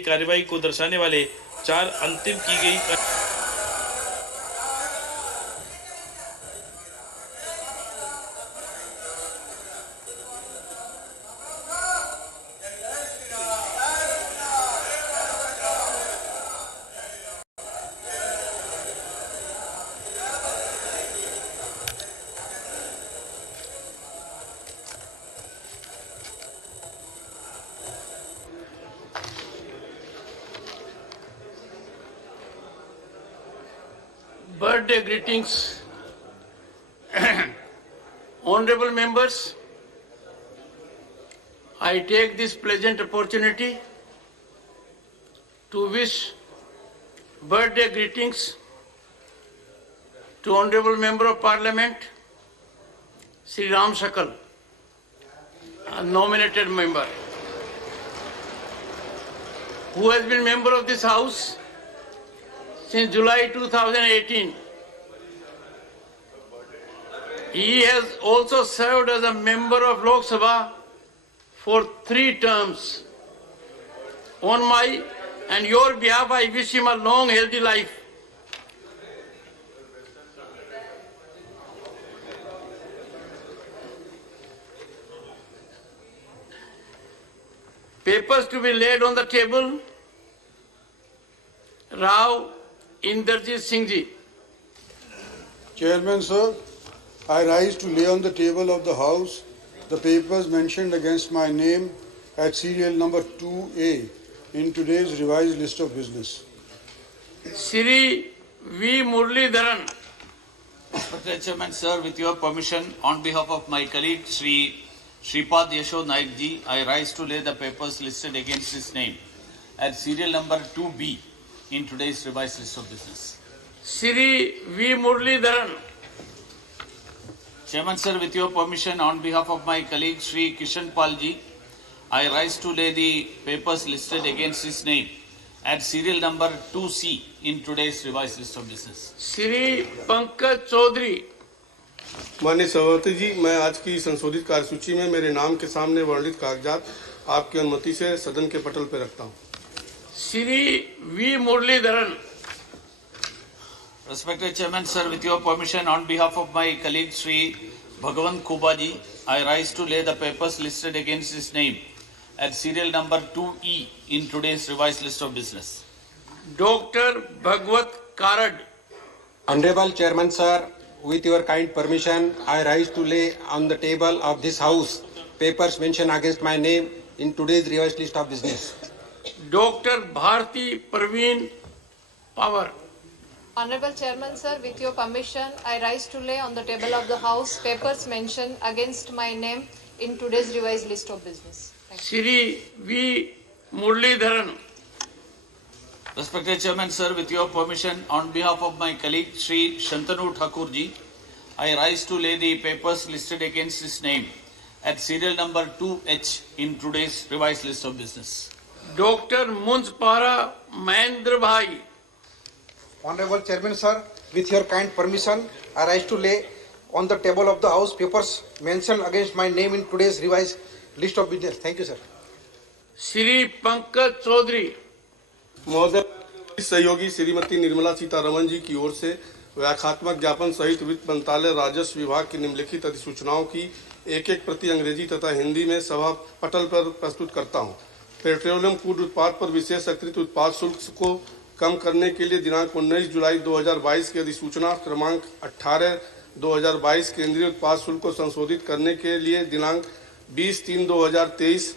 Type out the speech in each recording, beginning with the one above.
कार्रवाई को दर्शाने वाले 4 अंतिम की गई Birthday greetings. Honorable members, I take this pleasant opportunity to wish birthday greetings to Honorable Member of Parliament, Sri Ram Shakal, a nominated member, who has been member of this House since July 2018. He has also served as a member of Lok Sabha for 3 terms. On my and your behalf, I wish him a long, healthy life. Papers to be laid on the table. Rao Inderjit Singh ji. Chairman, sir, I rise to lay on the table of the House the papers mentioned against my name at serial number 2A in today's revised list of business. Shri V. Muralidharan. Mr. Chairman, sir, with your permission, on behalf of my colleague Shri Shripad Yasho Naik ji, I rise to lay the papers listed against his name at serial number 2B in today's revised list of business. Shri V. Muralidharan. Chairman, sir, with your permission, on behalf of my colleague Shri Kishan Pal ji, I rise to lay the papers listed against his name at serial number 2C in today's revised list of business. Shri Pankaj Chaudhary. माननीय सभापति जी, मैं आज की संशोधित कार्यसूची में मेरे नाम के सामने वर्णित कागजात आपकी अनुमति से सदन के पटल पर रखता हूं। Shri V. Muralidharan. Respected Chairman, sir, with your permission, on behalf of my colleague Shri Bhagwan Kuba ji, I rise to lay the papers listed against his name at serial number 2E in today's revised list of business. Dr. Bhagwat Karad. Honorable Chairman, sir, with your kind permission, I rise to lay on the table of this House papers mentioned against my name in today's revised list of business. Dr. Bharti Praveen Power. Honorable Chairman, sir, with your permission, I rise to lay on the table of the House papers mentioned against my name in today's revised list of business. Shri V. Muralidharan. Respected Chairman, sir, with your permission, on behalf of my colleague Shri Shantanu Thakur ji, I rise to lay the papers listed against his name at serial number 2H in today's revised list of business. Dr. Munspara Mahendra Bhai. Honorable Chairman, sir, with your kind permission, I rise to lay on the table of the House papers mentioned against my name in today's revised list of business. Thank you, sir. Shri Pankaj Chaudhary. महोदय, सहयोगी श्रीमती निर्मला सीतारमण जी की ओर से व्याख्यात्मक ज्ञापन सहित वित्त मंत्रालय राजस्व विभाग की निम्नलिखित अधिसूचनाओं की एक प्रति अंग्रेजी तथा हिंदी में सभा पटल पर प्रस्तुत करता हूं। पेट्रोलियम क्रूड उत्पाद पर विशेष अतिरिक्त उत्पाद शुल्क को कम करने के लिए दिनांक 19 जुलाई 2022 की अधिसूचना क्रमांक 18/2022 केंद्रीय उत्पाद शुल्क को संशोधित करने के लिए दिनांक 20/3/2023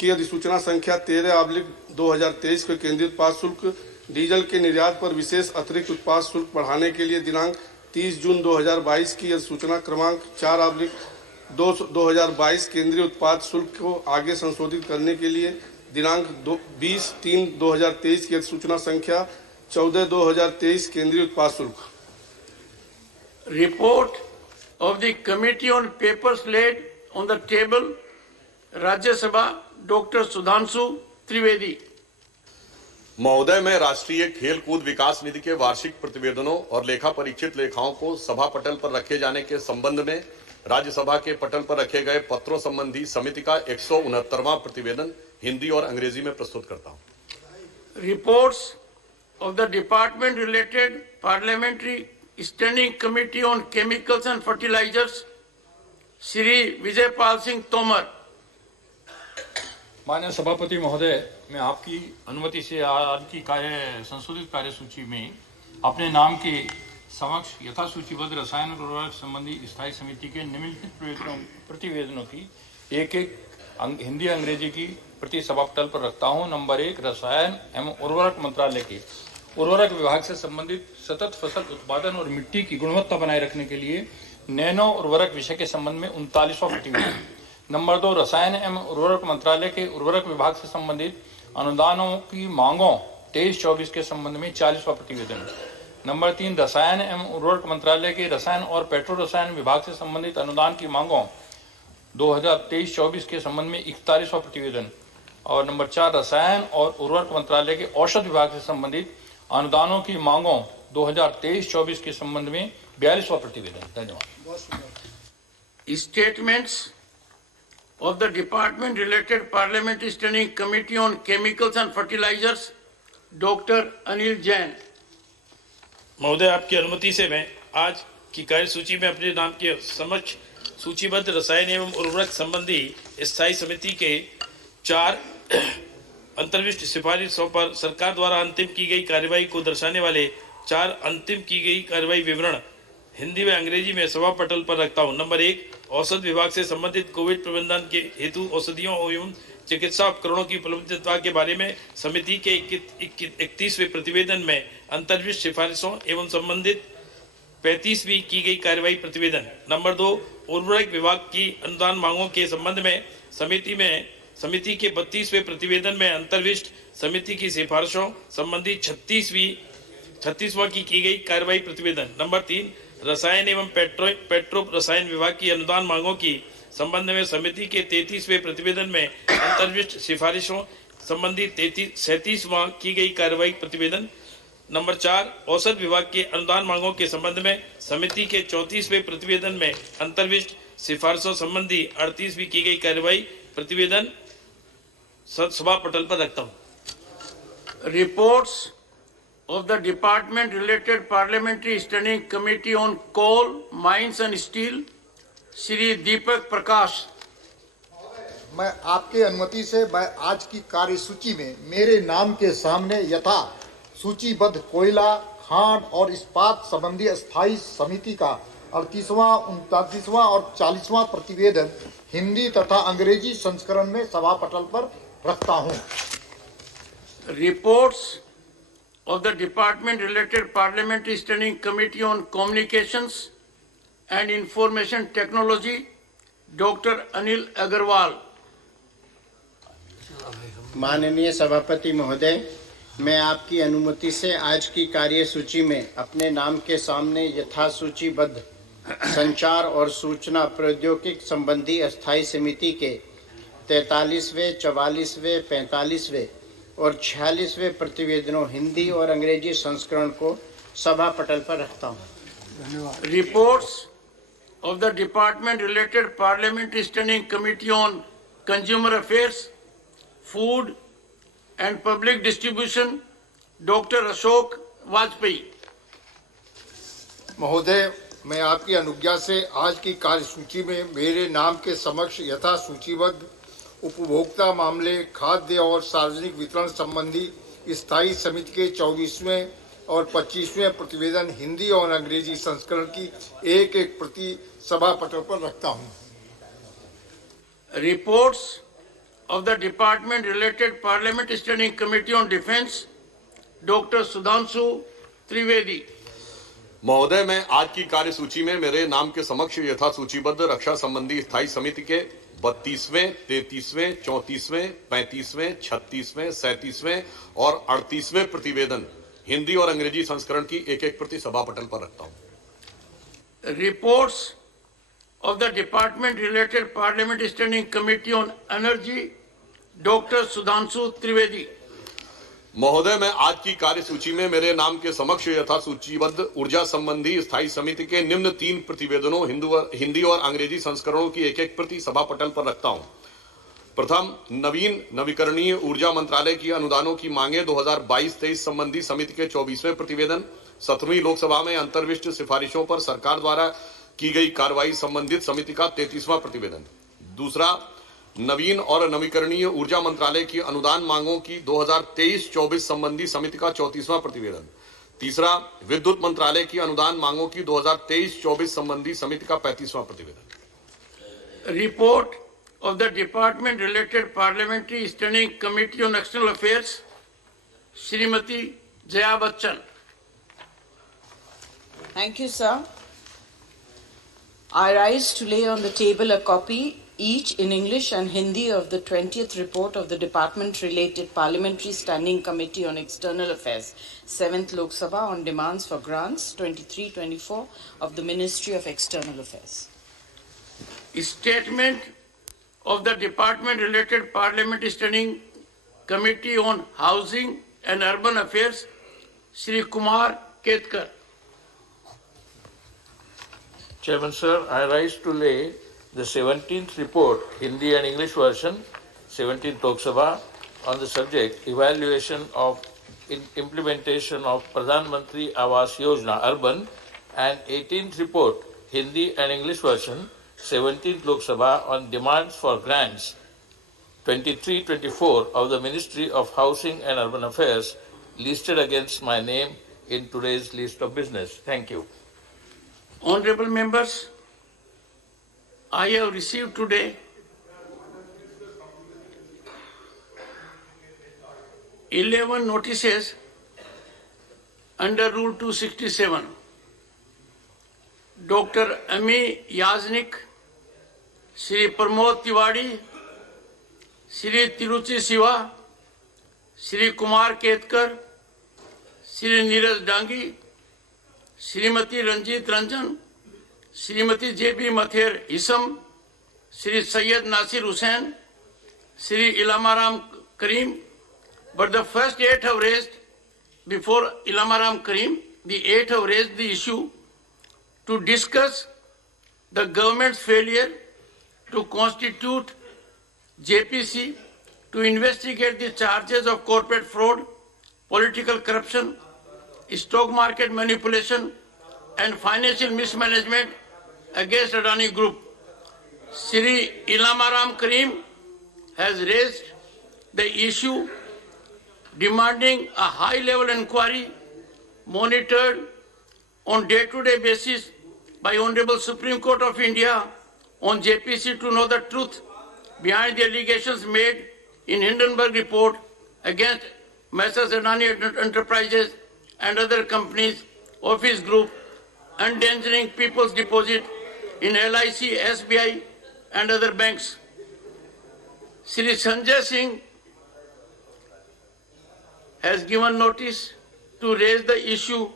की अधिसूचना संख्या 13/2023 के केंद्रीय उत्पाद शुल्क डीजल के निर्यात पर विशेष अतिरिक्त उत्पाद शुल्क बढ़ाने के लिए दिनांक 30 जून 2022 की अधिसूचना क्रमांक 4/2022 केंद्रीय उत्पाद शुल्क को आगे संशोधित करने के लिए दिनांक 20/3/2023 की अधिसूचना संख्या 14/2023 केंद्रीय उत्पाद शुल्क। Report of the Committee on Papers laid on the table, Rajya Sabha, Dr. Sudhanshu Trivedi. महोदय, मैं राष्ट्रीय खेल कूद विकास निधि के वार्षिक प्रतिवेदनों और लेखा परीक्षित लेखाओं को सभा पटल पर रखे जाने के संबंध में राज्यसभा के पटल पर रखे गए पत्रों संबंधी समिति का 169वां प्रतिवेदन हिंदी और अंग्रेजी में प्रस्तुत करता हूं। Reports of the department-related Parliamentary Standing Committee on Chemicals and Fertilizers, Shri Vijay Pal Singh Tomar. माननीय सभापति महोदय, मैं आपकी अनुमति से आज की संशोधित कार्यसूची में अपने नाम के समक्ष यथा सूचीबद्ध रसायन और उर्वरक संबंधी स्थायी समिति के निम्नलिखित प्रतिवेदनों की एक हिंदी अंग्रेजी की प्रति सभापटल पर रखता हूं। नंबर 1, रसायन एवं उर्वरक मंत्रालय के उर्वरक विभाग से संबंधित सतत फसल उत्पादन और मिट्टी की गुणवत्ता बनाए रखने के लिए नैनो उर्वरक विषय के संबंध में 39वां प्रतिवेदन। नंबर 2, रसायन एवं उर्वरक मंत्रालय के उर्वरक विभाग से संबंधित अनुदानों की मांगों 23-24 के संबंध में 40वां प्रतिवेदन। नंबर 3, रसायन एवं उर्वरक मंत्रालय के रसायन और पेट्रो रसायन विभाग से संबंधित अनुदान की मांगों 2023-24 के संबंध में 41वां प्रतिवेदन। और नंबर 4, रसायन और उर्वरक मंत्रालय के औषध विभाग से संबंधित अनुदानों की मांगों 2023-24 के संबंध में 42वां प्रतिवेदन। धन्यवाद। Statements of the department-related Parliamentary Standing Committee on Chemicals and Fertilizers, Dr. Anil Jain. महोदय, आपकी अनुमति से मैं आज की कार्यसूची में अपने नाम के समक्ष सूचीबद्ध रसायन एवं उर्वरक संबंधी स्थायी समिति के 4 अंतर्विष्ट सिफारिशों पर सरकार द्वारा अंतिम की गई कार्यवाही को दर्शाने वाले 4 अंतिम की गई कार्यवाही विवरण हिंदी व अंग्रेजी में सभा पटल पर रखता हूं। नंबर 1, औषध विभाग से संबंधित कोविड प्रबंधन के हेतु औषधियों एवं चिकित्सा उपकरणों की उपलब्धता के बारे में समिति के 31वें प्रतिवेदन में अंतर्विष्ट सिफारिशों एवं संबंधित 35वीं की गई कार्यवाही प्रतिवेदन। नंबर 2, उर्वरक विभाग की अनुदान मांगों के संबंध में समिति के 32वें प्रतिवेदन में अंतर्विष्ट समिति की सिफारिशों संबंधी 36वां की गई कार्यवाही प्रतिवेदन। नंबर 3, रसायन एवं पेट्रो रसायन विभाग की अनुदान मांगों की संबंध में समिति के 33वें प्रतिवेदन में अंतर्विष्ट सिफारिशों संबंधी 37वां की गई कार्यवाही प्रतिवेदन। नंबर 4, औषध विभाग के अनुदान मांगों के संबंध में समिति के 34वें प्रतिवेदन में अंतर्विष्ट सिफारिशों संबंधी 38वीं की गई कार्यवाही प्रतिवेदन सभा पटल पर रखता हूं। Reports of the department-related Parliamentary Standing Committee on Coal, Mines and Steel, Shri Deepak Prakash. मैं आपके अनुमति से मैं आज की कार्यसूची में मेरे नाम के सामने यथा सूचीबद्ध कोयला, खान और इस्पात संबंधी स्थायी समिति का 38वां, 39वां और 40वां प्रतिवेदन हिंदी तथा अंग्रेजी संस्करण में सभा पटल पर रखता हूं। Reports of the department-related Parliamentary Standing Committee on Communications and Information Technology, Dr. Anil Agarwal. माननीय सभापति महोदय, मैं आपकी अनुमति से आज की कार्यसूची में अपने नाम के सामने यथासूचीबद्ध संचार और सूचना प्रौद्योगिकी संबंधी अस्थायी समिति के 43वें, 44वें, 45वें और 46वें प्रतिवेदनों हिंदी और अंग्रेजी संस्करण को सभा पटल पर रखता हूं। Reports of the department-related Parliamentary Standing Committee on Consumer Affairs, Food and Public Distribution, Dr. Ashok Vajpayee. महोदय, मैं आपकी अनुज्ञा से आज की कार्यसूची में मेरे नाम के समक्ष यथा सूचीबद्ध उपभोक्ता मामले, खाद्य और सार्वजनिक वितरण संबंधी स्थायी समिति के 24वें और 25वें प्रतिवेदन हिंदी और अंग्रेजी संस्करण की एक प्रति सभा पटल पर रखता हूं। Reports of the department-related Parliamentary Standing Committee on Defence, Dr. Sudhanshu Trivedi. महोदय, मैं आज की कार्यसूची में मेरे नाम के समक्ष यथा सूचीबद्ध रक्षा संबंधी स्थायी समिति के 32वें, 33वें, 34वें, 35वें, 36वें, 37वें और 38वें प्रतिवेदन हिंदी और अंग्रेजी संस्करण की एक प्रति सभा पटल पर रखता हूं। Reports of the department-related Parliamentary Standing Committee on Energy, Dr. Sudhanshu Trivedi. महोदय, मैं आज की कार्यसूची में मेरे नाम के समक्ष यथा सूचीबद्ध ऊर्जा संबंधी स्थायी समिति के निम्न 3 प्रतिवेदनों हिंदी और अंग्रेजी संस्करणों की एक प्रति सभा पटल पर रखता हूं। प्रथम, नवीन नवीकरणीय ऊर्जा मंत्रालय की अनुदानों की मांगे 2022-23 संबंधी समिति के 24वें प्रतिवेदन। 17वीं लोकसभा में अंतर्विष्ट सिफारिशों पर सरकार द्वारा की गई कार्रवाई संबंधित समिति का 33वां प्रतिवेदन। दूसरा, नवीन और नवीकरणीय ऊर्जा मंत्रालय की अनुदान मांगों की 2023-24 संबंधी समिति का 34वां प्रतिवेदन। तीसरा, विद्युत मंत्रालय की अनुदान मांगों की 2023-24 संबंधी समिति का 35वां प्रतिवेदन। Report of the Department Related Parliamentary Standing Committee on External Affairs, Srimati Jaya Bachchan. Thank you, sir. I rise to lay on the table a copy, each in English and Hindi, of the 20th report of the Department-related Parliamentary Standing Committee on External Affairs, 7th Lok Sabha, on demands for grants 23-24 of the Ministry of External Affairs. Statement of the Department-related Parliamentary Standing Committee on Housing and Urban Affairs, Shri Kumar Ketkar. Chairman, sir, I rise to lay the 17th report, Hindi and English version, 17th Lok Sabha, on the subject evaluation of implementation of Pradhan Mantri Awas Yojana Urban, and 18th report, Hindi and English version, 17th Lok Sabha, on demands for grants 23-24 of the Ministry of Housing and Urban Affairs, listed against my name in today's list of business. Thank you. Honorable members, I have received today 11 notices under Rule 267. Dr. Ami Yaznik, Shri Pramod Tiwari, Shri Tiruchi Siva, Shri Kumar Ketkar, Shri Neeraj Dangi, Srimati Ranjit Ranjan, Srimati J.B. Mather Isam, Shri Syed Nasir Hussain, Shri Ilamaram Karim, but the first 8 have raised, before Ilamaram Karim, the 8 have raised the issue to discuss the government's failure to constitute JPC to investigate the charges of corporate fraud, political corruption, stock market manipulation, and financial mismanagement against Adani Group. Shri Ilamaram Karim has raised the issue demanding a high-level inquiry monitored on day-to-day basis by Honorable Supreme Court of India on JPC to know the truth behind the allegations made in Hindenburg report against Messrs. Adani Enterprises and other companies of his group, endangering people's deposit in LIC, SBI and other banks. Shri Sanjay Singh has given notice to raise the issue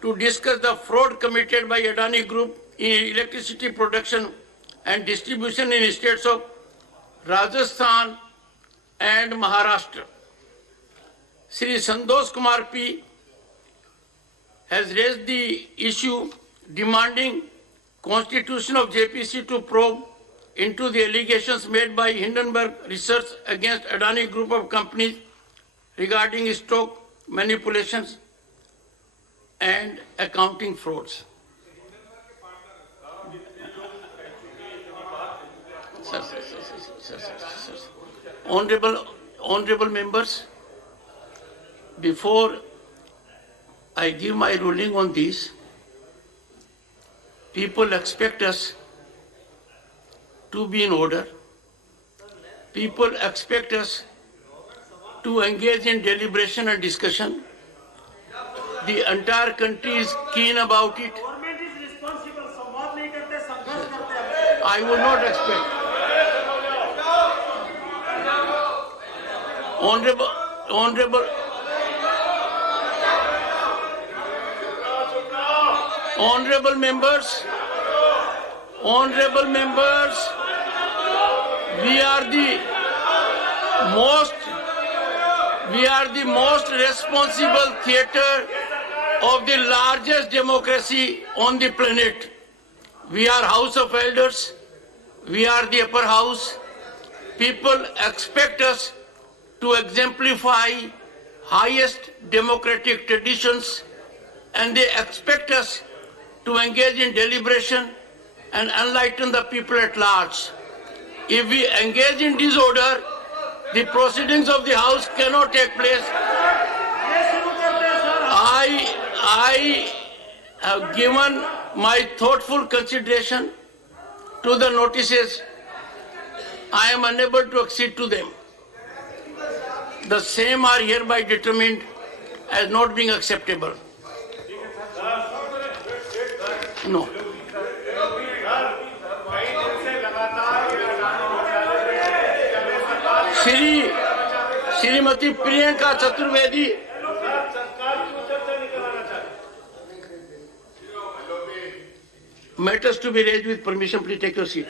to discuss the fraud committed by Adani Group in electricity production and distribution in states of Rajasthan and Maharashtra. Shri Santosh Kumar P. has raised the issue demanding constitution of JPC to probe into the allegations made by Hindenburg Research against Adani Group of companies regarding stock manipulations and accounting frauds. Honorable members, before I give my ruling on this, people expect us to be in order. People expect us to engage in deliberation and discussion. The entire country is keen about it. I would not expect. Honorable members, we are the most responsible theater of the largest democracy on the planet. We are House of Elders, we are the upper house, people expect us to exemplify highest democratic traditions, and they expect us to engage in deliberation and enlighten the people at large. If we engage in disorder, the proceedings of the House cannot take place. I have given my thoughtful consideration to the notices. I am unable to accede to them. The same are hereby determined as not being acceptable. No. Shrimati Priyanka Chaturvedi, matters to be raised with permission, please take your seat.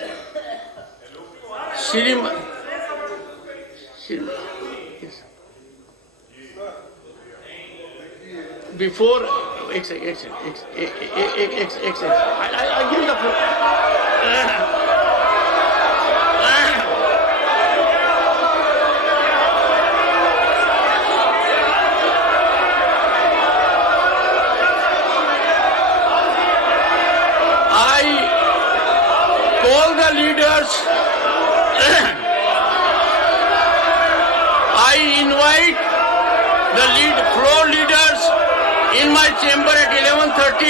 Before, I give the floor. I invite the floor leaders in my chamber at 11:30